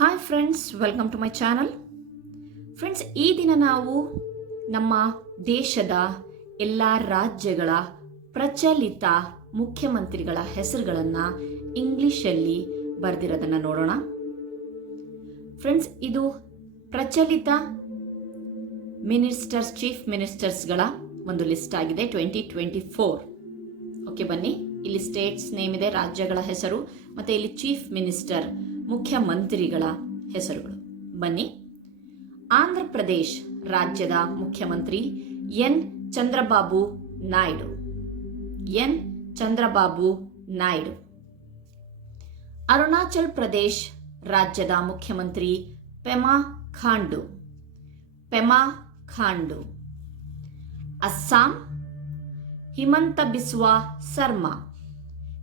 Hi friends welcome to my channel friends ಈ ದಿನ ನಾವು ನಮ್ಮ ದೇಶದ ಎಲ್ಲ ರಾಜ್ಯಗಳ ಪ್ರಚಲಿತ ಮುಖ್ಯಮಂತ್ರಿಗಳ ಹೆಸರುಗಳನ್ನು ಇಂಗ್ಲಿಷಲ್ಲಿ ಬರೆದಿರೋದನ್ನು ನೋಡೋಣ. ಫ್ರೆಂಡ್ಸ್ ಇದು ಪ್ರಚಲಿತ ಮಿನಿಸ್ಟರ್ಸ್ ಚೀಫ್ ಮಿನಿಸ್ಟರ್ಸ್ಗಳ ಒಂದು ಲಿಸ್ಟ್ ಆಗಿದೆ ಟ್ವೆಂಟಿ ಟ್ವೆಂಟಿ ಫೋರ್ ಓಕೆ ಬನ್ನಿ. ಇಲ್ಲಿ ಸ್ಟೇಟ್ಸ್ ನೇಮ್ ಇದೆ, ರಾಜ್ಯಗಳ ಹೆಸರು, ಮತ್ತೆ ಇಲ್ಲಿ ಚೀಫ್ ಮಿನಿಸ್ಟರ್ ಮುಖ್ಯಮಂತ್ರಿಗಳ ಹೆಸರುಗಳು. ಬನ್ನಿ. ಆಂಧ್ರ ಪ್ರದೇಶ್ ರಾಜ್ಯದ ಮುಖ್ಯಮಂತ್ರಿ ಎನ್. ಚಂದ್ರಬಾಬು ನಾಯ್ಡು. ಎನ್. ಚಂದ್ರಬಾಬು ನಾಯ್ಡು. ಅರುಣಾಚಲ್ ಪ್ರದೇಶ್ ರಾಜ್ಯದ ಮುಖ್ಯಮಂತ್ರಿ ಪೆಮಾ ಖಾಂಡು. ಪೆಮಾ ಖಾಂಡು. ಅಸ್ಸಾಂ. ಹಿಮಂತ ಬಿಸ್ವಾ ಸರ್ಮಾ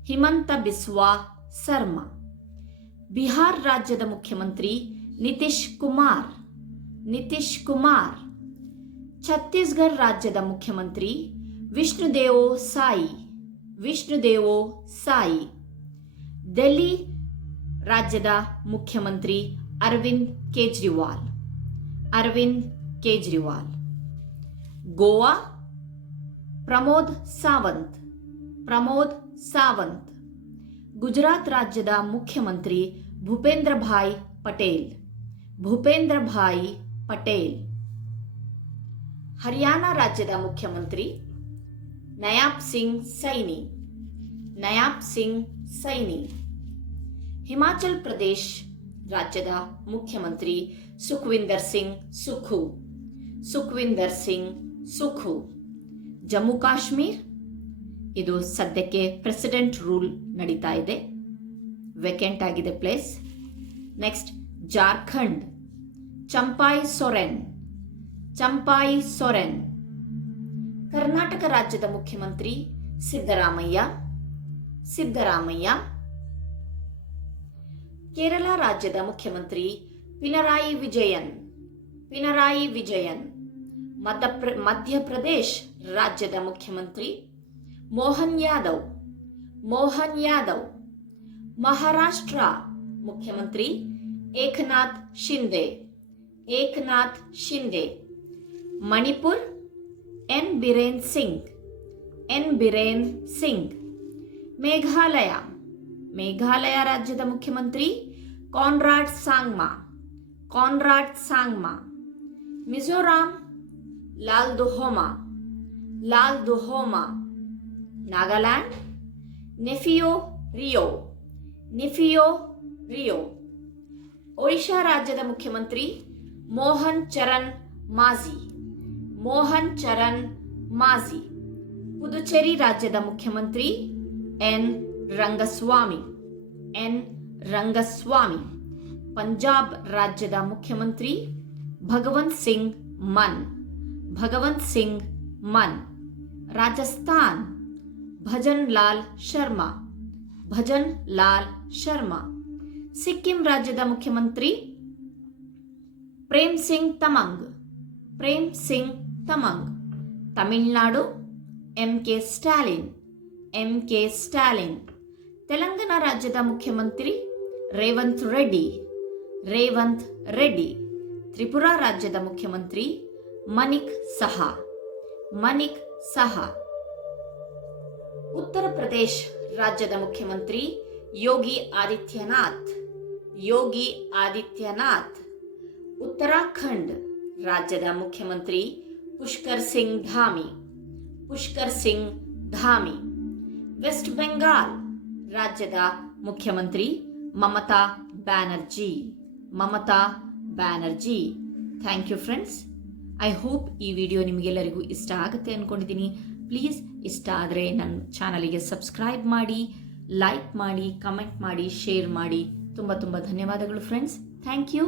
ಹಿಮಂತ ಬಿಸ್ವಾ ಸರ್ಮಾ ಬಿಹಾರ್ ರಾಜ್ಯದ ಮುಖ್ಯಮಂತ್ರಿ ನಿತೀಶ್ ಕುಮಾರ್. ನಿತೀಶ್ ಕುಮಾರ್. ಛತ್ತೀಸ್ಗಢ ರಾಜ್ಯದ ಮುಖ್ಯಮಂತ್ರಿ ವಿಷ್ಣುದೇವೋ ಸಾಯಿ. ವಿಷ್ಣುದೇವೋ ಸಾಯಿ. ಡೆಲ್ಲಿ ರಾಜ್ಯದ ಮುಖ್ಯಮಂತ್ರಿ ಅರವಿಂದ್ ಕೇಜ್ರಿವಾಲ್. ಅರವಿಂದ್ ಕೇಜ್ರಿವಾಲ್. ಗೋವಾ ಪ್ರಮೋದ್ ಸಾವಂತ್. ಪ್ರಮೋದ್ ಸಾವಂತ್. ಗುಜರಾತ್ ರಾಜ್ಯದ ಮುಖ್ಯಮಂತ್ರಿ ಭೂಪೇಂದ್ರ ಭಾಯ್ ಪಟೇಲ್. ಭೂಪೇಂದ್ರ ಭಾಯ್ ಪಟೇಲ್. ಹರಿಯಾಣ ರಾಜ್ಯದ ಮುಖ್ಯಮಂತ್ರಿ ನಯಾಬ್ ಸಿಂಗ್ ಸೈನಿ. ನಯಾಬ್ ಸಿಂಗ್ ಸೈನಿ. ಹಿಮಾಚಲ್ ಪ್ರದೇಶ್ ರಾಜ್ಯದ ಮುಖ್ಯಮಂತ್ರಿ ಸುಖವಿಂದರ್ ಸಿಂಗ್ ಸುಖು. ಸುಖ್ವಿಂದರ್ ಸಿಂಗ್ ಸುಖು. ಜಮ್ಮು ಕಾಶ್ಮೀರ್? ಇದು ಸದ್ಯಕ್ಕೆ ಪ್ರೆಸಿಡೆಂಟ್ ರೂಲ್ ನಡೀತಾ ಇದೆ. ವೆಕೆಂಟ್ ಆಗಿದೆ ಪ್ಲೇಸ್ ನೆಕ್ಸ್ಟ್ ಜಾರ್ಖಂಡ್ ಚಂಪಾಯಿ ಸೊರೆನ್ ಚಂಪಾಯಿ ಸೊರೆನ್ ಕರ್ನಾಟಕ ರಾಜ್ಯದ ಮುಖ್ಯಮಂತ್ರಿ ಸಿದ್ದರಾಮಯ್ಯ ಸಿದ್ದರಾಮಯ್ಯ ಕೇರಳ ರಾಜ್ಯದ ಮುಖ್ಯಮಂತ್ರಿ ಪಿನರಾಯಿ ವಿಜಯನ್ ಪಿನರಾಯಿ ವಿಜಯನ್ ಮಧ್ಯಪ್ರ ಮಧ್ಯಪ್ರದೇಶ್ ರಾಜ್ಯದ ಮುಖ್ಯಮಂತ್ರಿ ಮೋಹನ್ ಯಾದವ್ ಮೋಹನ್ ಯಾದವ್ ಮಹಾರಾಷ್ಟ್ರ ಮುಖ್ಯಮಂತ್ರಿ ಏಕನಾಥ್ ಶಿಂದೆ ಏಕನಾಥ್ ಶಿಂದೆ ಮಣಿಪುರ್ ಎನ್ ಬಿರೇನ್ ಸಿಂಗ್ ಎನ್ ಬಿರೇನ್ ಸಿಂಗ್ ಮೇಘಾಲಯ ಮೇಘಾಲಯ ರಾಜ್ಯದ ಮುಖ್ಯಮಂತ್ರಿ Conrad Sangma Conrad Sangma Mizoram Lalduhoma Lalduhoma Nagaland Neiphiu Rio ನಿಫಿಯೋ Rio. Odisha ರಾಜ್ಯದ ಮುಖ್ಯಮಂತ್ರಿ ಮೋಹನ್ ಚರಣ್ ಮಾಝಿ ಮೋಹನ್ ಚರಣ್ ಮಾಝಿ ಪುದುಚೇರಿ ರಾಜ್ಯದ ಮುಖ್ಯಮಂತ್ರಿ ಎನ್ ರಂಗಸ್ವಾಮಿ. ಎನ್ ರಂಗಸ್ವಾಮಿ. ಪಂಜಾಬ್ ರಾಜ್ಯದ ಮುಖ್ಯಮಂತ್ರಿ ಭಗವಂತ್ ಸಿಂಗ್ ಮನ್. ಭಗವಂತ್ ಸಿಂಗ್ ಮನ್. ರಾಜಸ್ಥಾನ್ ಭಜನ್ ಲಾಲ್ ಶರ್ಮಾ. ಭಜನ್ ಲಾಲ್ ಶರ್ಮಾ. ಸಿಕ್ಕಿಂ ರಾಜ್ಯದ ಮುಖ್ಯಮಂತ್ರಿ Prem Singh Tamang. Prem Singh Tamang. Tamil Nadu M K Stalin. M K Stalin. Telangana ರಾಜ್ಯದ ಮುಖ್ಯಮಂತ್ರಿ ರೇವಂತ್ ರೆಡ್ಡಿ. ರೇವಂತ್ ರೆಡ್ಡಿ. ತ್ರಿಪುರಾ ರಾಜ್ಯದ ಮುಖ್ಯಮಂತ್ರಿ ಮನಿಕ್ ಸಹಾ. ಮನಿಕ್ ಸಹಾ. ಉತ್ತರ ಪ್ರದೇಶ್ ರಾಜ್ಯದ ಮುಖ್ಯಮಂತ್ರಿ ಯೋಗಿ ಆದಿತ್ಯನಾಥ್. ಯೋಗಿ ಆದಿತ್ಯನಾಥ್, ಉತ್ತರಾಖಂಡ್ ರಾಜ್ಯದ ಮುಖ್ಯಮಂತ್ರಿ ಪುಷ್ಕರ್ ಸಿಂಗ್ ಧಾಮಿ. ಪುಷ್ಕರ್ ಸಿಂಗ್ ಧಾಮಿ. ವೆಸ್ಟ್ ಬೆಂಗಾಲ್ ರಾಜ್ಯದ ಮುಖ್ಯಮಂತ್ರಿ Mamata Banerjee. Mamata Banerjee. Thank you friends. I hope ಈ ವಿಡಿಯೋ ನಿಮಗೆಲ್ಲರಿಗೂ ಇಷ್ಟ ಆಗುತ್ತೆ ಅಂದ್ಕೊಂಡಿದ್ದೀನಿ ಪ್ಲೀಸ್ ಇಷ್ಟ ಆದರೆ ನನ್ನ ಚಾನಲಿಗೆ ಸಬ್ಸ್ಕ್ರೈಬ್ ಮಾಡಿ, ಲೈಕ್ ಮಾಡಿ, ಕಮೆಂಟ್ ಮಾಡಿ, ಶೇರ್ ಮಾಡಿ. ತುಂಬ ತುಂಬ ಧನ್ಯವಾದಗಳು ಫ್ರೆಂಡ್ಸ್ ಥ್ಯಾಂಕ್ ಯು